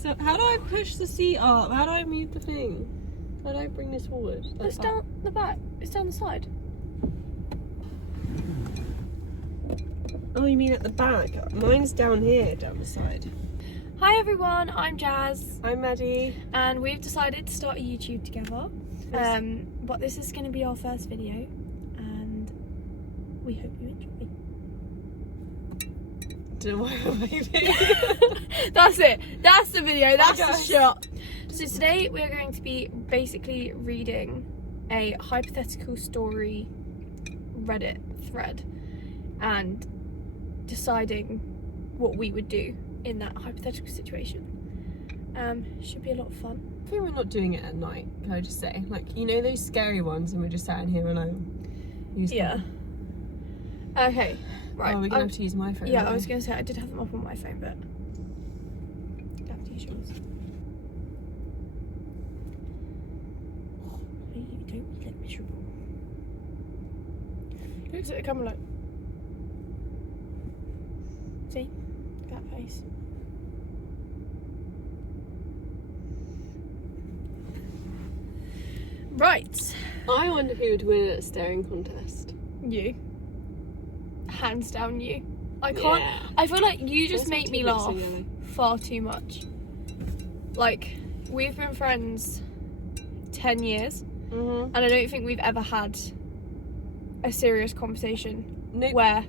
So how do I push the seat up? How do I move the thing? How do I bring this forward? It's down the back. It's down the side. Oh, you mean at the back? Mine's down here, down the side. Hi everyone, I'm Jazz. I'm Maddie. And we've decided to start a YouTube together. But this is going to be our first video. And we hope you enjoy. Don't know why I'm waving. That's it. That's the video. That's Okay. the shot. So today we're going to be basically reading a hypothetical story Reddit thread and deciding what we would do in that hypothetical situation. Should be a lot of fun. I think we're not doing it at night, can I just say? Like, you know those scary ones and we're just sat in here alone? Yeah. Okay, right. Oh, we're going to have to use my phone. Yeah, aren't I was we? going to say, I did have them up on my phone, but I have to use yours. You don't look miserable. Looks at the camera like... See? That face. Right. I wonder who would win at a staring contest. You. Hands down you. I can't... Yeah. I feel like you just Why's make my me tea look laugh so yellow? far too much. Like, we've been friends 10 years Mm-hmm. and I don't think we've ever had a serious conversation Nope. where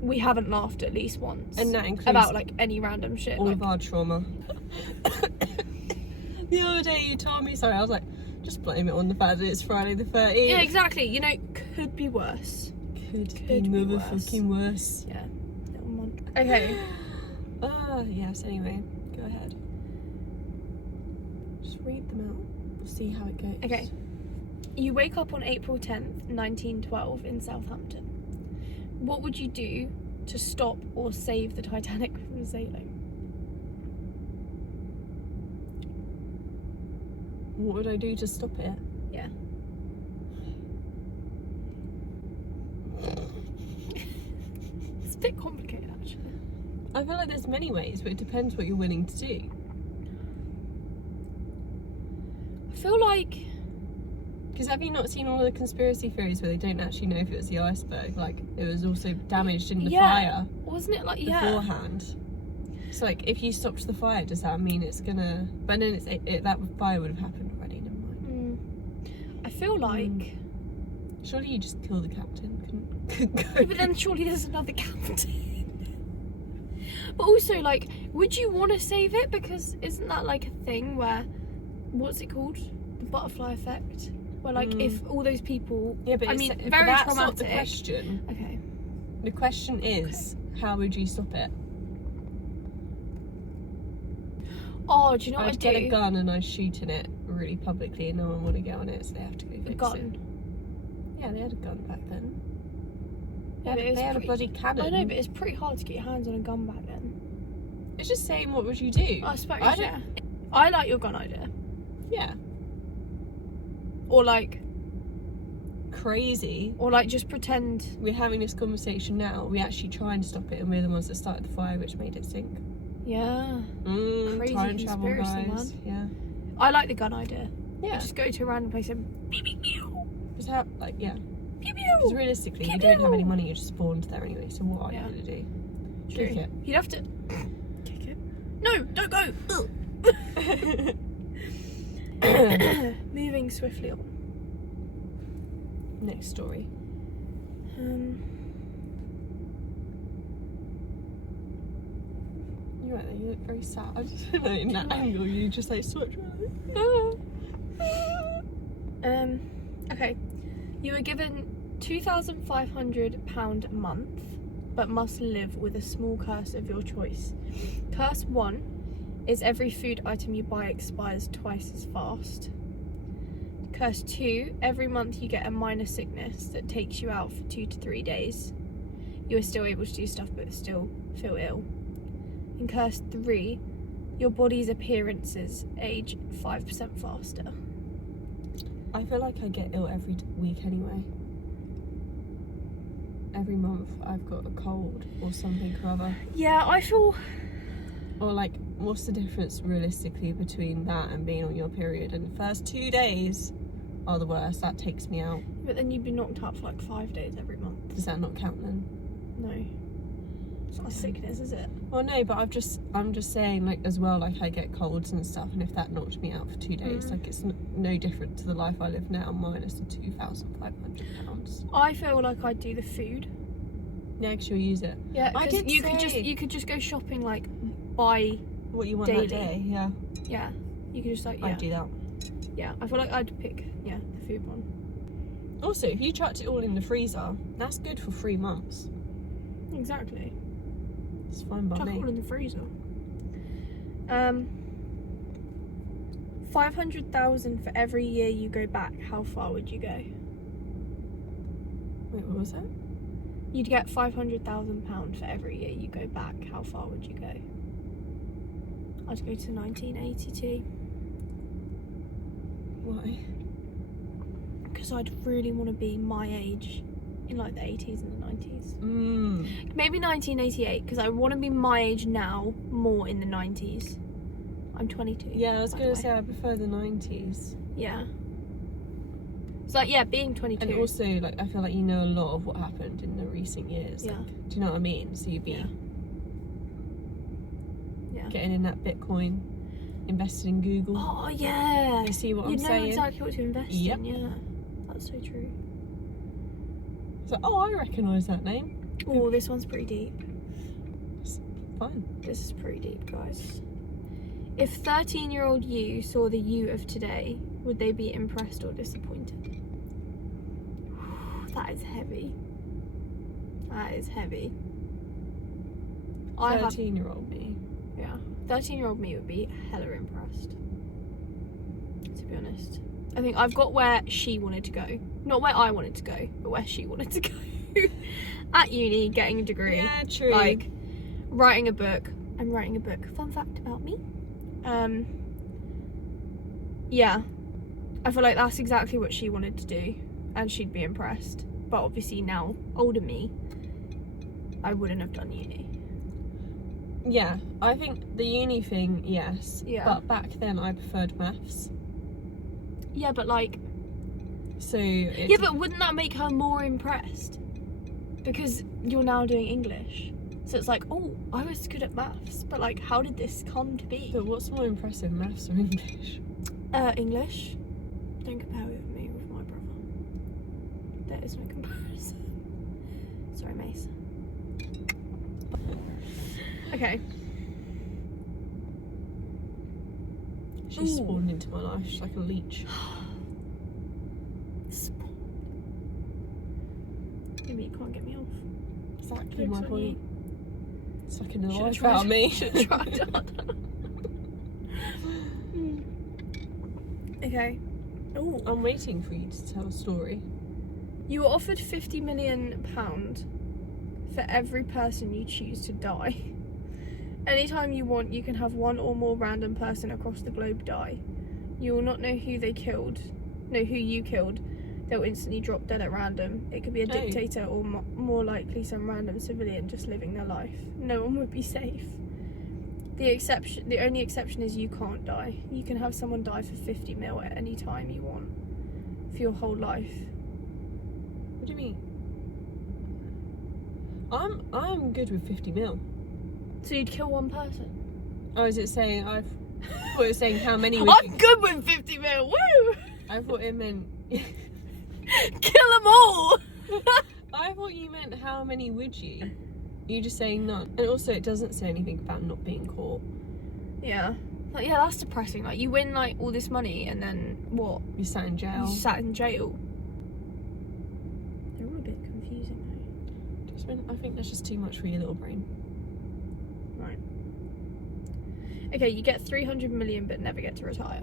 we haven't laughed at least once And that includes about like any random shit. all Like, of our trauma. The other day you told me, sorry, I was like, just blame it on the fact that it's Friday the 13th. yeah, exactly. You know, could be worse. Could be be motherfucking worse. Yeah. Little mon- Okay. Yes, anyway, go ahead. Just read them out. We'll see how it goes. Okay. You wake up on April 10th, 1912 in Southampton. What would you do to stop or save the Titanic from sailing? What would I do to stop it? Yeah. It's a bit complicated actually. I feel like there's many ways, but it depends what you're willing to do. I feel like... Because have you not seen all of the conspiracy theories where they don't actually know if it was the iceberg? Like, it was also damaged in the fire Wasn't it like... Yeah. beforehand. So, like, if you stopped the fire, does that mean it's gonna... But then that fire would have happened already, never mind. I feel like... Surely you just kill the captain, couldn't go. Yeah, but then surely there's another captain. But also, like, would you want to save it? Because isn't that like a thing where... What's it called? The butterfly effect? Where, like, if all those people... Yeah, but I it's, mean, but very that's traumatic. not the question. Okay. The question is, how would you stop it? Oh, do you know what I'd I'd get do? a gun and I'd shoot in it really publicly and no one would get on it, so they have to go fix A gun? it. Yeah, they had a gun back then. Yeah, but it's They had a pretty- bloody cannon. I know, but it's pretty hard to get your hands on a gun back then. It's just saying, what would you do? I suppose, I don't- yeah. I like your gun idea. Yeah. Or like Crazy. just pretend... We're having this conversation now. We actually try and stop it and we're the ones that started the fire which made it sink. Yeah. Crazy Time travel, conspiracy, guys. man. I like the gun idea. Yeah. Just go to a random place and pew pew pew. Just have, like, yeah. Pew Because pew. realistically, Pew you don't have any pew. money, you're just spawned there anyway, so what are Yeah. you going to do? True. Kick it. You'd have to kick it. No, don't go. Moving swiftly on. Next story. You're right there, you look very sad. In that angle, you just like switch around. Okay. You are given £2,500 a month, but must live with a small curse of your choice. Curse 1 is every food item you buy expires twice as fast. Curse 2, every month you get a minor sickness that takes you out for 2 to 3 days. You are still able to do stuff but still feel ill. And curse 3, your body's appearances age 5% faster. I feel like I get ill every week anyway. Every month I've got a cold or something or other. Yeah, I feel Or like, what's the difference realistically between that and being on your period? And the first 2 days are the worst. That takes me out. But then you'd be knocked up for like 5 days every month. Does that not count then? No. It's not a sickness, is it? Well, no, but I'm just saying, like, as well, like, I get colds and stuff, and if that knocked me out for 2 days, like, it's no different to the life I live now, minus the £2,500. I feel like I'd do the food. Yeah, because you'll use it. Yeah, I because did you could just go shopping, like, buy what you want daily. that day, yeah. Yeah. You could just, like, yeah. I'd do that. Yeah, I feel like I'd pick, yeah, the food one. Also, if you chucked it all in the freezer, that's good for 3 months. Exactly. It's fine by Chuck it me. all in the freezer. 500,000 for every year you go back. How far would you go? Wait, what was that? You'd get £500,000 for every year you go back. How far would you go? I'd go to 1982 Why? because I'd really want to be my age in like the 80s and the 90s. Maybe 1988 because I want to be my age now more in the 90s. I'm 22. Yeah, I was by going the to way. say I prefer the 90s. Yeah. It's like, yeah, being 22. And also, like, I feel like you know a lot of what happened in the recent years. Yeah. Like, do you know what I mean? So you'd be Yeah. getting in that Bitcoin, invested in Google. Oh, yeah. You see what I'm You know saying? exactly what to invest Yep. in, yeah. That's so true. So, oh, I recognise that name. Oh, this one's pretty deep. Fine. This is pretty deep, guys. If 13-year-old you saw the you of today, would they be impressed or disappointed? That is heavy. That is heavy. 13-year-old me. Yeah. 13-year-old me would be hella impressed. To be honest. I think I've got where she wanted to go. Not where I wanted to go, but where she wanted to go. At uni, getting a degree. Yeah, true. Like, writing a book. I'm writing a book. Fun fact about me. Yeah. I feel like that's exactly what she wanted to do. And she'd be impressed. But obviously now, older me, I wouldn't have done uni. Yeah, I think the uni thing, yes. Yeah. But back then I preferred maths. Yeah, but like... So... Yeah, but wouldn't that make her more impressed? Because you're now doing English. So it's like, oh, I was good at maths. But like, how did this come to be? But what's more impressive, maths or English? English. Don't compare me with my brother. There is no comparison. Sorry, Mace. Okay. She's Ooh. spawned into my life. She's like a leech. Maybe you can't get me off. Exactly Jokes my on point. you. Sucking the Should've life tried- out of me. Should've tried harder. Okay. Oh, I'm waiting for you to tell a story. you were offered £50 million for every person you choose to die. Anytime you want, you can have one or more random person across the globe die. You will not know who you killed. They'll instantly drop dead at random. It could be a Oh. dictator or more likely some random civilian just living their life. No one would be safe. The only exception is you can't die. You can have someone die for 50 mil at any time you want. For your whole life. What do you mean? I'm good with 50 mil. So you'd kill one person? Oh, is it saying I thought it was saying how many would I'm you... good with 50 mil, woo! I thought it meant... Kill them all! I thought you meant how many would you? You're just saying none. And also it doesn't say anything about not being caught. Yeah. Like, yeah, that's depressing. Like, you win, like, all this money and then what? You sat in jail. You sat in jail. They're all a bit confusing, I think that's just too much for your little brain. though. Right. Okay, you get 300 million but never get to retire.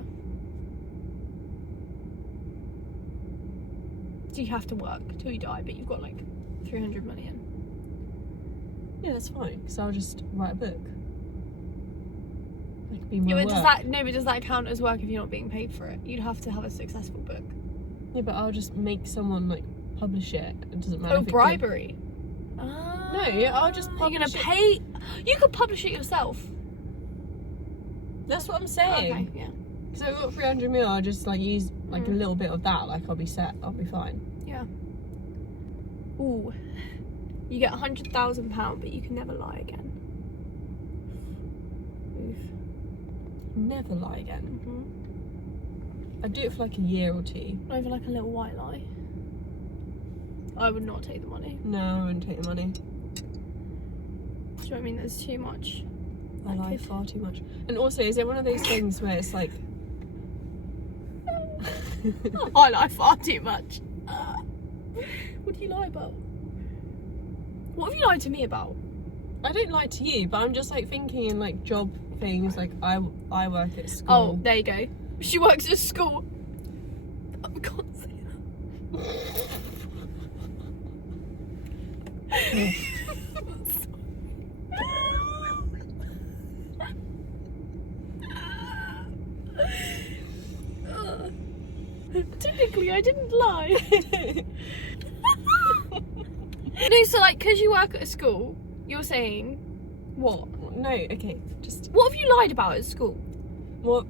So you have to work till you die, but you've got, like, 300 million. Yeah, that's fine, because I'll just write a book. That could be my Yeah, but work. does that count as work if you're not being paid for it? You'd have to have a successful book. Yeah, but I'll just make someone, like, publish it. It doesn't matter Oh, if it bribery. No, I'll just You're gonna publish it. pay. You could publish it yourself. That's what I'm saying. Okay, yeah. So I've got 300 mil, I'll just like use like a little bit of that, like I'll be set, I'll be fine. Yeah. Ooh. You get £100,000, but you can never lie again. Oof. Never lie again. Mm-hmm. I'd do it for like a year or two. Not even like a little white lie. I would not take the money. No, I wouldn't take the money. Do you know what I mean? There's too much. I lie far too much. And also, is it one of those things where it's like... I lie far too much. What do you lie about? What have you lied to me about? I don't lie to you, but I'm just like thinking in like job things, like I work at school. Oh, there you go. She works at school. I can't say that. Technically, I didn't lie. No, so like, because you work at a school, you're saying what? No, okay, just... What have you lied about at school? What?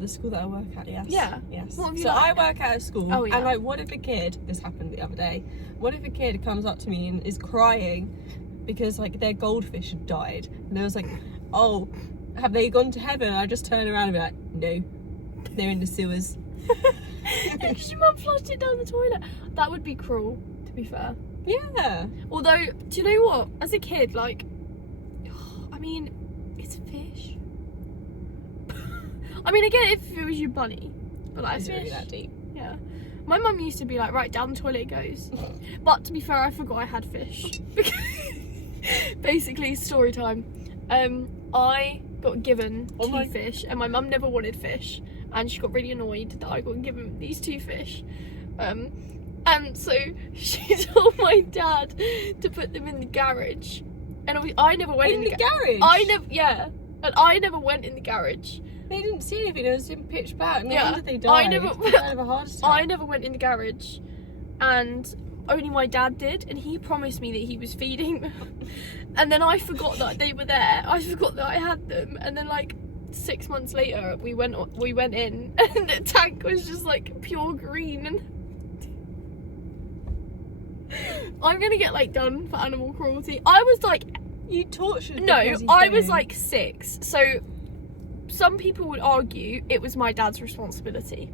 The school that I work at, yes. Yeah. Yes. What have you so lied? I work at a school, Oh, yeah. and like, what if a kid, this happened the other day, what if a kid comes up to me and is crying because like their goldfish had died, and they was like, oh, have they gone to heaven? And I just turn around and be like, no, they're in the sewers. Because your mum flushed it down the toilet. That would be cruel, to be fair. Yeah. Although, do you know what? As a kid, like, I mean, it's a fish. I mean, I get it if it was your bunny, but like, Is it fish. really that deep? Yeah. My mum used to be like, right, down the toilet it goes. But to be fair, I forgot I had fish. Basically, story time. I got given two fish, and my mum never wanted fish, and she got really annoyed that I got given these two fish. And so she told my dad to put them in the garage, and I never went in the garage. And I never went in the garage. They didn't see anything. It was in pitch black. No Yeah. wonder they died. They died of a heart attack. I never went in the garage, and only my dad did, and he promised me that he was feeding them. And then I forgot that they were there. I forgot that I had them, and then like 6 months later, we went in, and the tank was just like pure green. And I'm gonna get like done for animal cruelty. I was like, you tortured. no, I was like 6. So some people would argue it was my dad's responsibility.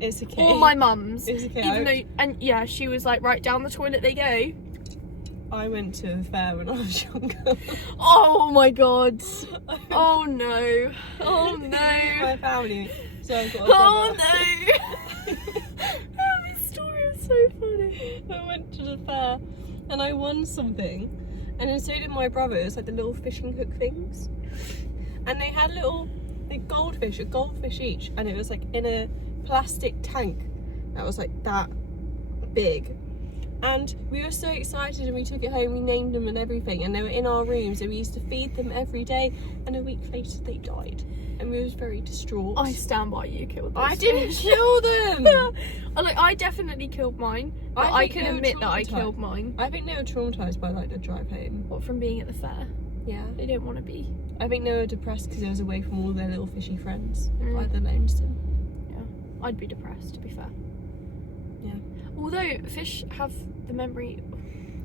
It's okay. Or my mum's. It's okay. Even though, and yeah, she was like, right, down the toilet they go. I went to a fair when I was younger. Oh my god. Oh no. Oh no. My family. So I've got a Oh brother. no. Oh, this story is so funny. I went to the fair and I won something, and then so did my brother. It was like the little fishing hook things, and they had little a goldfish each, and it was like in a plastic tank that was like that big. And we were so excited, and we took it home, we named them and everything, and they were in our room, so we used to feed them every day, and a week later they died, and we was very distraught. I stand by you killed those I didn't fish. kill them. I definitely killed mine, but I can admit that I killed mine. I think they were traumatised by like the drive home. What, from being at the fair? Yeah. They don't want to be. I think they were depressed because they was away from all their little fishy friends by Mm. the lonesome. Yeah, I'd be depressed, to be fair. Yeah. Although fish have the memory,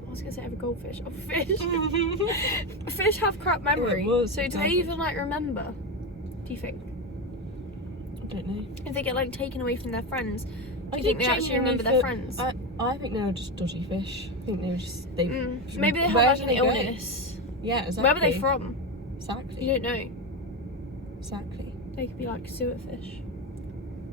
I was gonna say of a goldfish, of fish. Fish have crap memory. Yeah, it was, so do they even like remember? Do you think? I don't know. If they get like taken away from their friends, do I you think they actually genuinely remember their friends? I think they were just dodgy fish. I think they were just Maybe they have where like do an they go? illness. Yeah, exactly. Where were they from? Exactly. You don't know. Exactly. They could be like sewer fish.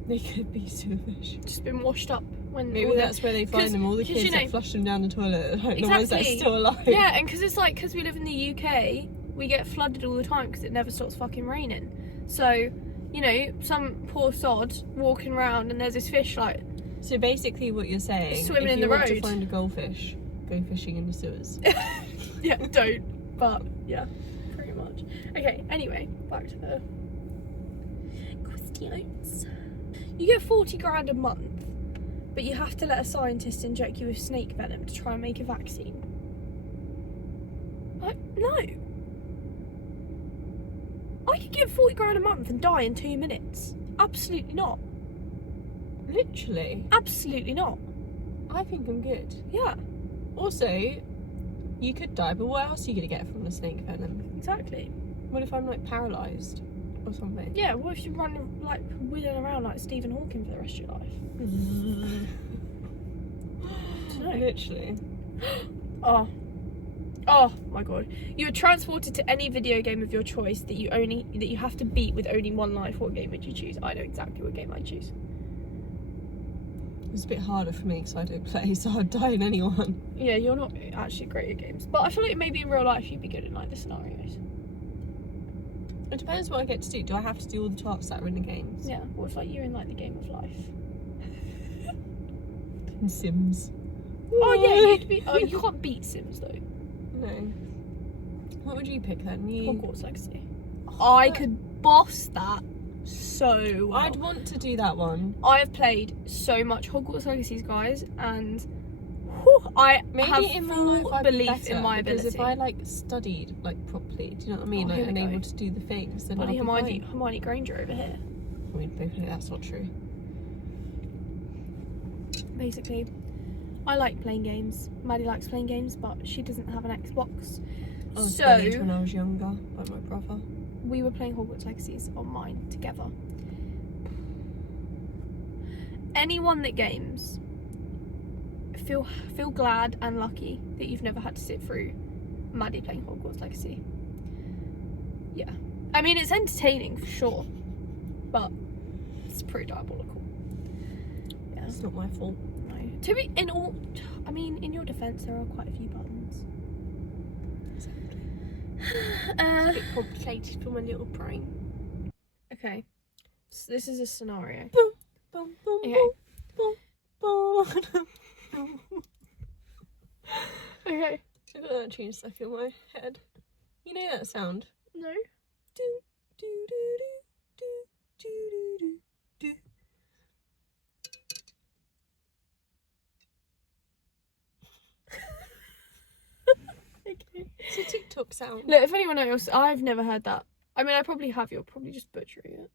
They could be sewer fish. Just been washed up when. Maybe that's where they find them. All the 'cause, kids you know, that flush them down the toilet, like the ones that are Exactly. still alive. Yeah, and because it's like, because we live in the UK, we get flooded all the time because it never stops fucking raining. So, you know, some poor sod walking around and there's this fish like. So basically, what you're saying, Swimming if in you the want to road. find a goldfish, go fishing in the sewers. Yeah, don't. But yeah, pretty much. Okay. Anyway, back to the questions. You get 40 grand a month, but you have to let a scientist inject you with snake venom to try and make a vaccine. No. I we could get 40 grand a month and die in 2 minutes. Absolutely not. Literally. Absolutely not. I think I'm good. Yeah. Also, you could die, but what else are you going to get from the snake venom? Exactly. What if I'm like paralysed or something? Yeah, what if you run like wheeling around like Stephen Hawking for the rest of your life? Literally. Oh my god. You are transported to any video game of your choice that you have to beat with only one life. What game would you choose? I know exactly what game I'd choose. It's a bit harder for me because I don't play, so I'd die in anyone. Yeah, you're not actually great at games. But I feel like maybe in real life you'd be good in like the scenarios. It depends what I get to do. Do I have to do all the tasks that are in the games? Yeah, what if like you're in like the game of life? In Sims. Oh yeah, you'd be. Oh, you can't beat Sims though. No. What would you pick then? Hogwarts Legacy. I could boss that so well. I'd want to do that one. I have played so much Hogwarts Legacy, guys, and whew, I Maybe have in full real life I'd be belief better, in my because ability. if I like studied like properly, do you know what I mean? Oh, Like, here we and go. able to do the things, then Bloody I'd be fine. Hermione Granger over here. I mean, basically that's not true. Basically, I like playing games. Maddie likes playing games, but she doesn't have an Xbox. I was So bullied when I was younger by my brother. we were playing Hogwarts Legacies on mine together. Anyone that games, feel glad and lucky that you've never had to sit through Maddie playing Hogwarts Legacy. Yeah, I mean it's entertaining for sure, but it's pretty diabolical. Yeah, It's not my fault. no. In your defence, there are quite a few buttons. Exactly. It's a bit complicated for my little brain. Okay, so this is a scenario. Boom, boom, Okay. boom, boom, boom. Okay. I got that tune stuck in my head. You know that sound? No. Do, do, do, do, do, do, do, do. Okay. It's a TikTok sound. Look, if anyone else, I've never heard that. I mean, I probably have. You're probably just butchering it.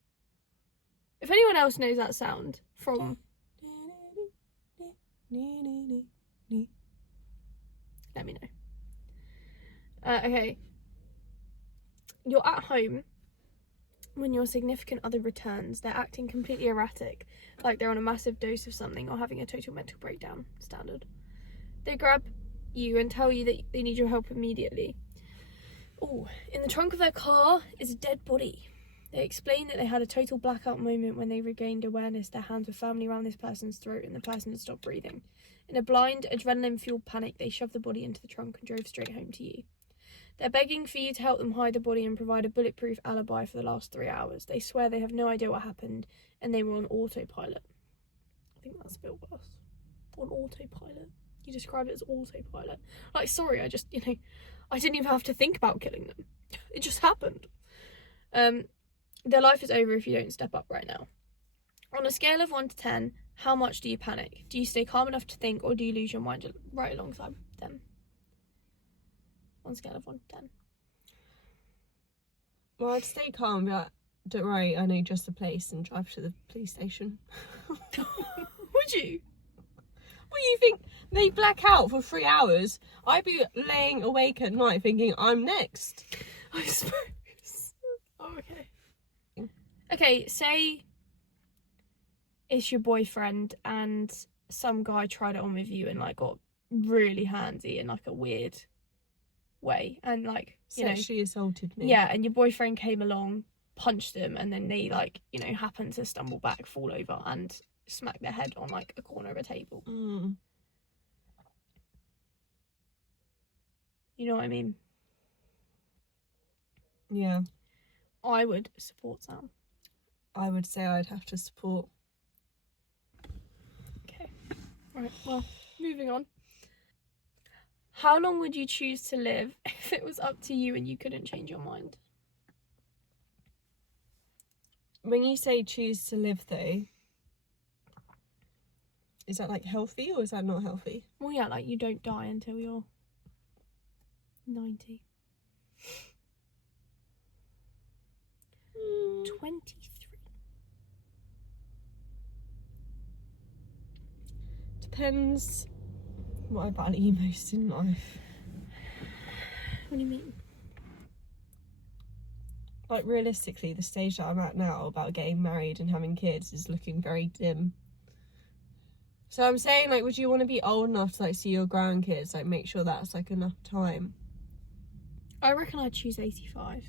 If anyone else knows that sound from, let me know. Okay. You're at home when your significant other returns. They're acting completely erratic, like they're on a massive dose of something or having a total mental breakdown. Standard. They grab you and tell you that they need your help immediately. Oh, in the trunk of their car is a dead body. They explain that they had a total blackout moment when they regained awareness. Their hands were firmly around this person's throat and the person had stopped breathing. In a blind, adrenaline-fueled panic, they shoved the body into the trunk and drove straight home to you. They're begging for you to help them hide the body and provide a bulletproof alibi for the last 3 hours. They swear they have no idea what happened and they were on autopilot. I think that's a bit worse. On autopilot. You describe it as autopilot. Like, sorry, I didn't even have to think about killing them. It just happened. Their life is over if you don't step up right now. On a scale of 1 to 10, how much do you panic? Do you stay calm enough to think, or do you lose your mind right alongside them? On a scale of 1 to 10. Well, I'd stay calm and be like, don't worry, I know just the place, and drive to the police station. Would you? What do you think? They black out for 3 hours. I'd be laying awake at night thinking, I'm next. I suppose. Oh, okay. Okay, say it's your boyfriend and some guy tried it on with you and like got really handsy in like a weird way and like Sexually assaulted me. yeah, and your boyfriend came along, punched them, and then they like happen to stumble back, fall over and smack their head on like a corner of a table. You know what I mean? Yeah. I would support Sam. I would say I'd have to support. Okay. Right, well, moving on. How long would you choose to live if it was up to you and you couldn't change your mind? When you say choose to live though, is that like healthy or is that not healthy? Well, yeah, like you don't die until you're 90. 23. Depends what I value most in life. What do you mean? Like, realistically, the stage that I'm at now about getting married and having kids is looking very dim. So I'm saying, like, would you want to be old enough to, like, see your grandkids? Like, make sure that's, like, enough time. I reckon I'd choose 85.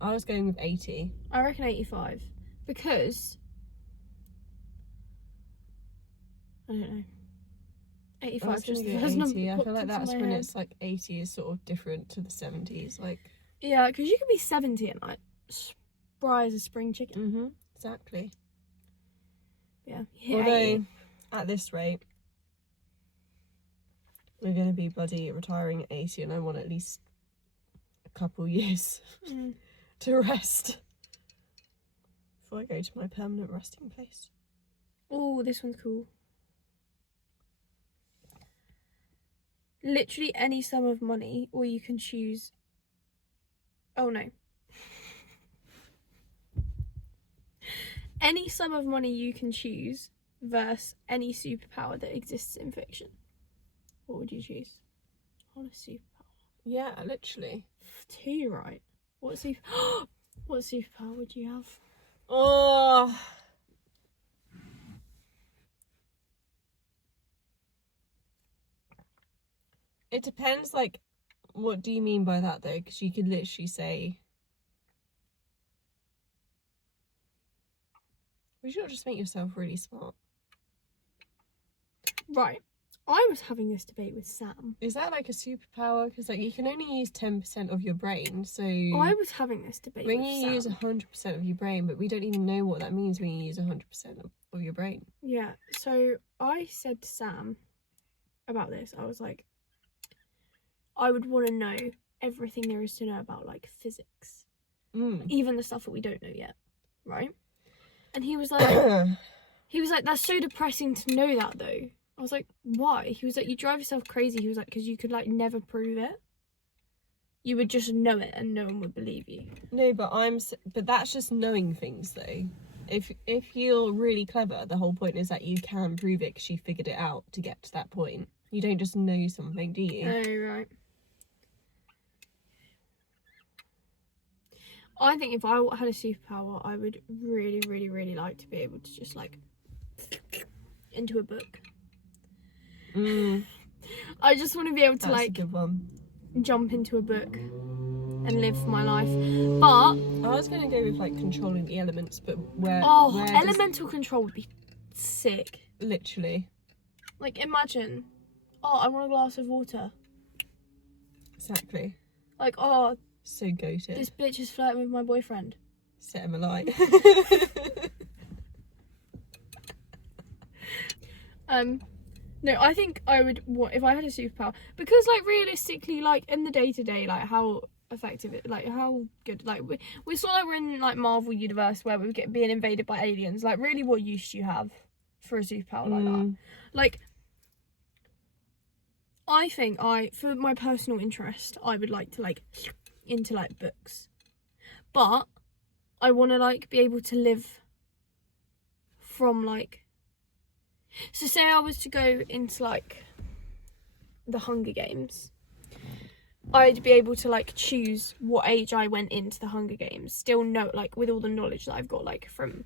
I was going with 80. I reckon 85. Because... I don't know. 85 just the first number. I feel like that's when it's, like, 80 is sort of different to the 70s. Like... Yeah, because you could be 70 and, like, spry as a spring chicken. Mm-hmm. Exactly. Yeah. Although, 80. at this rate, we're going to be bloody retiring at 80, and I want at least a couple years to rest before I go to my permanent resting place. Oh, this one's cool. Literally any sum of money, or you can choose... Oh, no. Any sum of money you can choose versus any superpower that exists in fiction. What would you choose? I want a superpower. Yeah, literally. 2, right? What superpower would you have? Oh... It depends, like, what do you mean by that, though? Because you could literally say... Would you not just make yourself really smart? Right. I was having this debate with Sam. Is that, like, a superpower? Because, like, you can only use 10% of your brain, so... I was having this debate with Sam. When you use 100% of your brain, but we don't even know what that means when you use 100% of your brain. Yeah, so I said to Sam about this, I was like, I would want to know everything there is to know about, like, physics. Even the stuff that we don't know yet, right? And he was like, that's so depressing to know that, though. I was like, why? He was like, you drive yourself crazy. He was like, because you could, like, never prove it. You would just know it and no one would believe you. No, but that's just knowing things, though. If you're really clever, the whole point is that you can prove it because you figured it out to get to that point. You don't just know something, do you? Oh, right. I think if I had a superpower, I would really, really, really like to be able to just, like, into a book. I just want to be able to, That's like, a good one. Jump into a book and live my life. But I was going to go with, like, controlling the elements, but where elemental control would be sick. Literally. Like, imagine, I want a glass of water. Exactly. Like, so goated. this bitch is flirting with my boyfriend. Set him alight. No, I think I would, if I had a superpower, because, like, realistically, like, in the day-to-day, like, how effective it, like, how good, like, we saw, like, we're in, like, Marvel universe where we get being invaded by aliens. Like, really, what use do you have for a superpower like that? Like, I think for my personal interest, I would like to, like, into, like, books. But I want to, like, be able to live from, like... So say I was to go into, like, the Hunger Games. I'd be able to, like, choose what age I went into the Hunger Games. Still know, like, with all the knowledge that I've got, like, from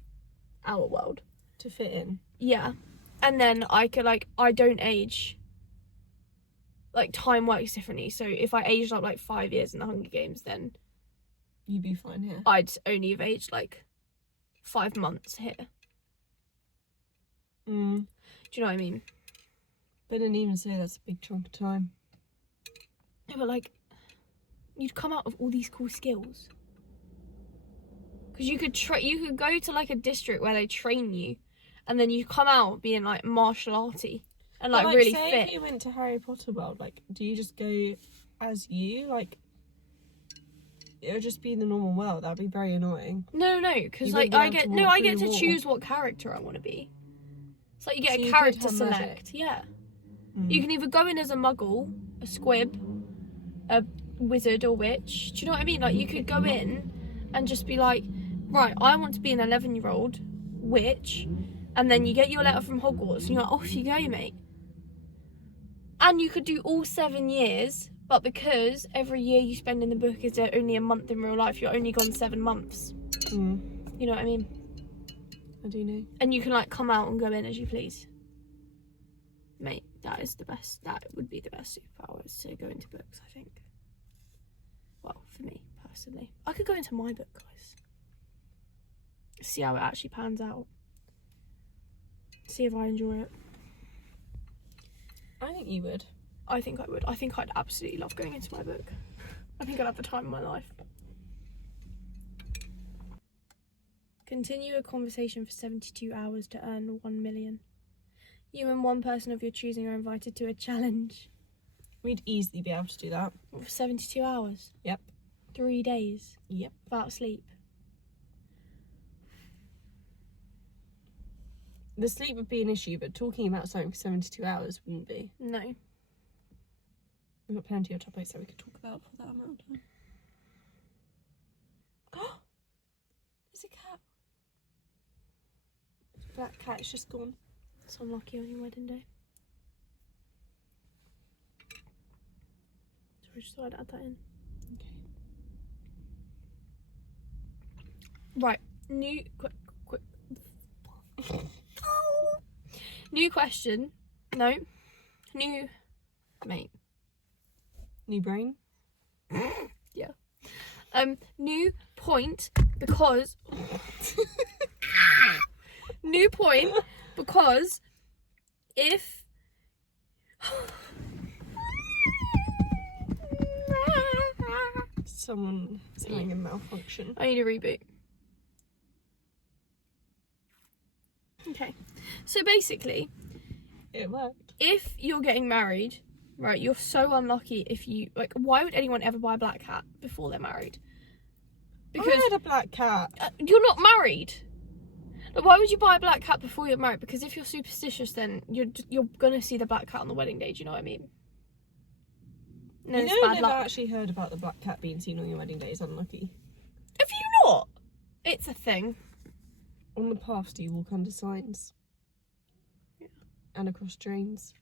our world. To fit in. Yeah. And then I could, like, I don't age. Like, time works differently. So if I aged up, like, 5 years in the Hunger Games, then... You'd be fine here. I'd only have aged, like, 5 months here. Do you know what I mean? But I didn't even say that's a big chunk of time. No, but, like, you'd come out with all these cool skills. Because you could go to, like, a district where they train you, and then you come out being, like, martial arty and, like, really say fit. If you went to Harry Potter world, like, do you just go as you? Like, it would just be the normal world. That'd be very annoying. No, because, like, I get to choose what character I want to be. It's like you get a character select. Magic. Yeah. You can either go in as a muggle, a squib, a wizard or witch. Do you know what I mean? Like, you could go in and just be like, right, I want to be an 11-year-old witch, and then you get your letter from Hogwarts, and you're like, off you go, mate. And you could do all 7 years, but because every year you spend in the book is only a month in real life, you're only gone 7 months. Mm. You know what I mean? I do know. And you can like come out and go in as you please. Mate, that is the best. That would be the best superpower, is to go into books, I think. Well, for me personally, I could go into my book, guys. See how it actually pans out. See if I enjoy it. I think you would. I think I would. I think I'd absolutely love going into my book. I think I'd have the time of my life. Continue a conversation for 72 hours to earn 1 million. You and one person of your choosing are invited to a challenge. We'd easily be able to do that. For 72 hours? Yep. 3 days? Yep. Without sleep? The sleep would be an issue, but talking about something for 72 hours wouldn't be. No. We've got plenty of topics that we could talk about for that amount of time. There's a cat. Black cat, it's just gone. It's unlucky on your wedding day. So I just thought I'd add that in. Okay. Right. New question. No. New. Mate. New brain? Yeah. New point because. New point because if. Someone is having a malfunction. I need a reboot. Okay. So basically, It worked. if you're getting married, right, you're so unlucky if you, like, why would anyone ever buy a black cat before they're married? I had a black cat. You're not married. Like, why would you buy a black cat before you're married? Because if you're superstitious, then you're gonna see the black cat on the wedding day. Do you know what I mean? No, You it's know, bad I've never luck. actually heard about the black cat being seen on your wedding day is unlucky. Have you not? It's a thing. On the paths, do you walk under signs? Yeah. And across drains?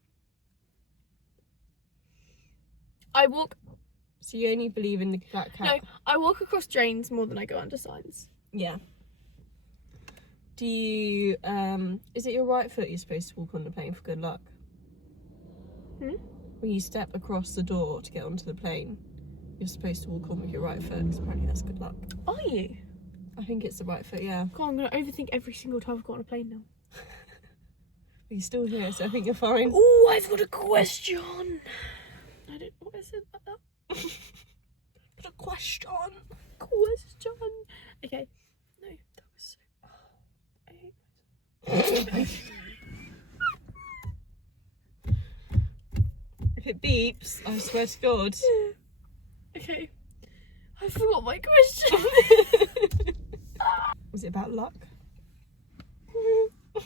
I walk. So you only believe in the black cat? No, I walk across drains more than I go under signs. Yeah. Do you, is it your right foot you're supposed to walk on the plane for good luck? Hmm? When you step across the door to get onto the plane, you're supposed to walk on with your right foot, because apparently that's good luck. Are you? I think it's the right foot, yeah. God, I'm gonna overthink every single time I've got on a plane now. But you're still here, so I think you're fine. Oh, I've got a question. I don't know what I said about that. But a question. Question. Okay. No, that was so. I hate myself. If it beeps, I swear to God. Okay. I forgot my question. Was it about luck? I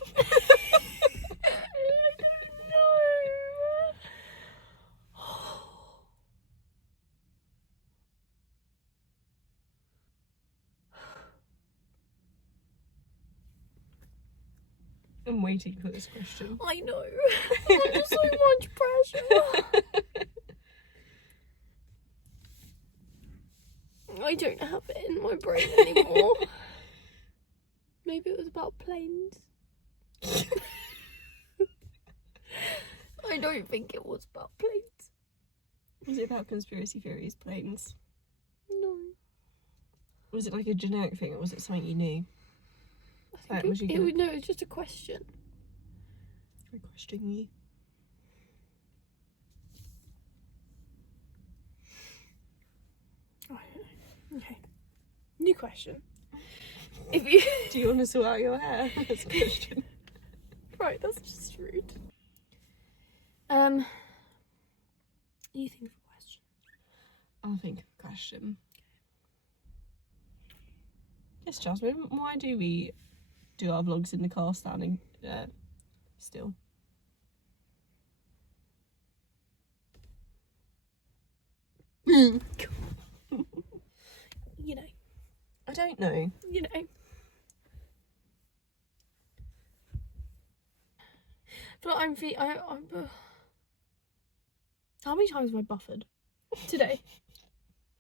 don't know. I'm waiting for this question. I know. I'm under so much pressure. I don't have it in my brain anymore. Maybe it was about planes. I don't think it was about planes. Was it about conspiracy theories, planes? No. Was it like a generic thing, or was it something you knew? I think it was just a question. I question you. I don't know. Okay. New question. If you Do you want to sort out your hair? That's a question. Right, that's just rude. You think of a question. I'll think of a question. Yes, Jasmine, why do we do our vlogs in the car standing still? You know, I don't know. You know. I feel like I'm how many times have I buffered today?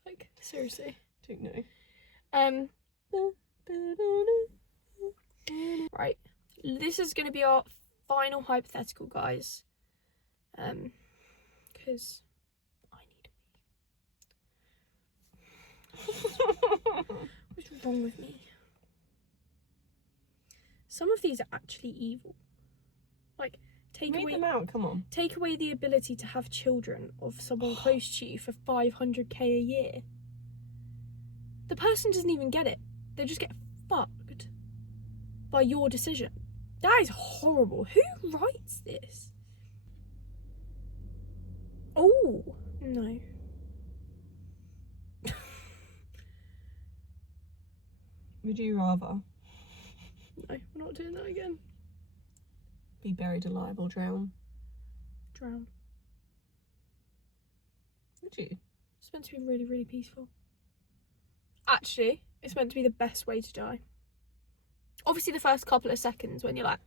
Like, seriously. Don't know. Right. This is going to be our final hypothetical, guys. Because I need a wee. What's wrong with me? Some of these are actually evil. Like, Read them out, come on. take away the ability to have children of someone close to you for 500k a year. The person doesn't even get it. They just get fucked by your decision. That is horrible. Who writes this? Oh, no. Would you rather No, we're not doing that again. be buried alive or drown? Drown. Would you? It's meant to be really, really peaceful. Actually, it's meant to be the best way to die. Obviously, the first couple of seconds when you're like,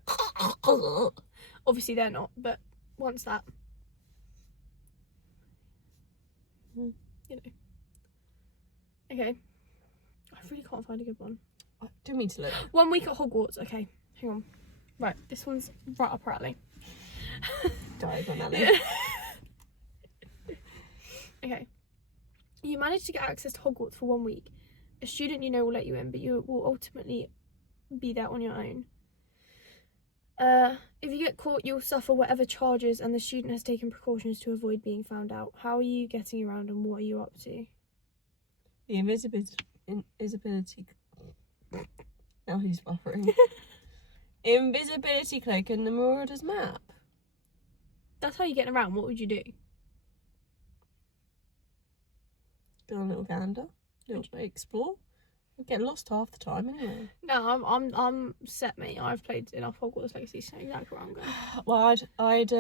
obviously they're not, but once that, you know. Okay. I really can't find a good one. I do mean to look. 1 week at Hogwarts. Okay, hang on. Right, this one's right up our alley. Diagon alley. Okay. You manage to get access to Hogwarts for 1 week. A student you know will let you in, but you will ultimately be there on your own. If you get caught, you'll suffer whatever charges, and the student has taken precautions to avoid being found out. How are you getting around, and what are you up to? The invisibility. Now he's buffering. Invisibility cloak and the Marauder's map. That's how you're getting around. What would you do? Go on a little gander, explore. We'll get lost half the time anyway. No, I'm set, mate. I've played enough Hogwarts Legacy, so exactly where I'm going. Well, I'd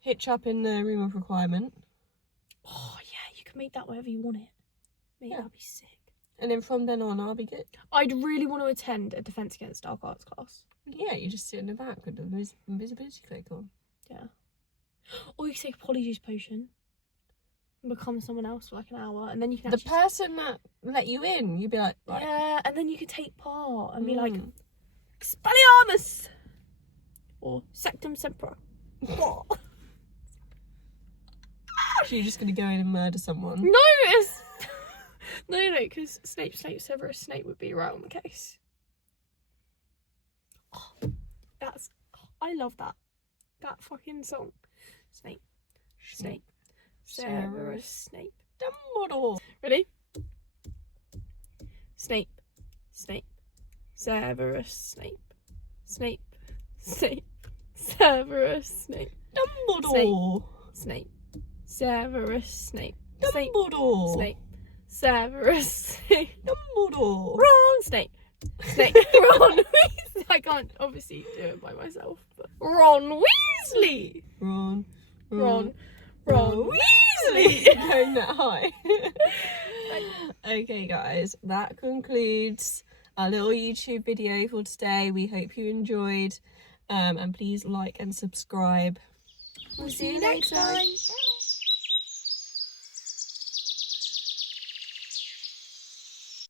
hitch up in the room of requirement. Oh yeah, you can make that whatever you want it. Mate, Yeah. that'd be sick. And then from then on, I'll be good. I'd really want to attend a Defence Against Dark Arts class. Yeah, you just sit in the back with the invisibility cloak on. Yeah. Or you can take a polyjuice potion and become someone else for like an hour, and then you can The actually... person that let you in, you'd be like... Right. Yeah, and then you could take part and be like, Expelliarmus! Or Sectum Sempra. What? So you're just going to go in and murder someone? No, it's... No, because Snape, Severus Snape would be right on the case. Oh, that's... I love that. That fucking song. Snape. Severus Snape. Dumbledore. Ready? Snape. Severus Snape. Severus Snape. Dumbledore. Snape. Severus Snape. Dumbledore. Snape. Severus Snape. Dumbledore. Ron Snape. Ron Weasley. I can't obviously do it by myself, but Ron Weasley. Ron Weasley. Going that high. Okay, guys, that concludes our little YouTube video for today. We hope you enjoyed, and please like and subscribe. We'll see you next time.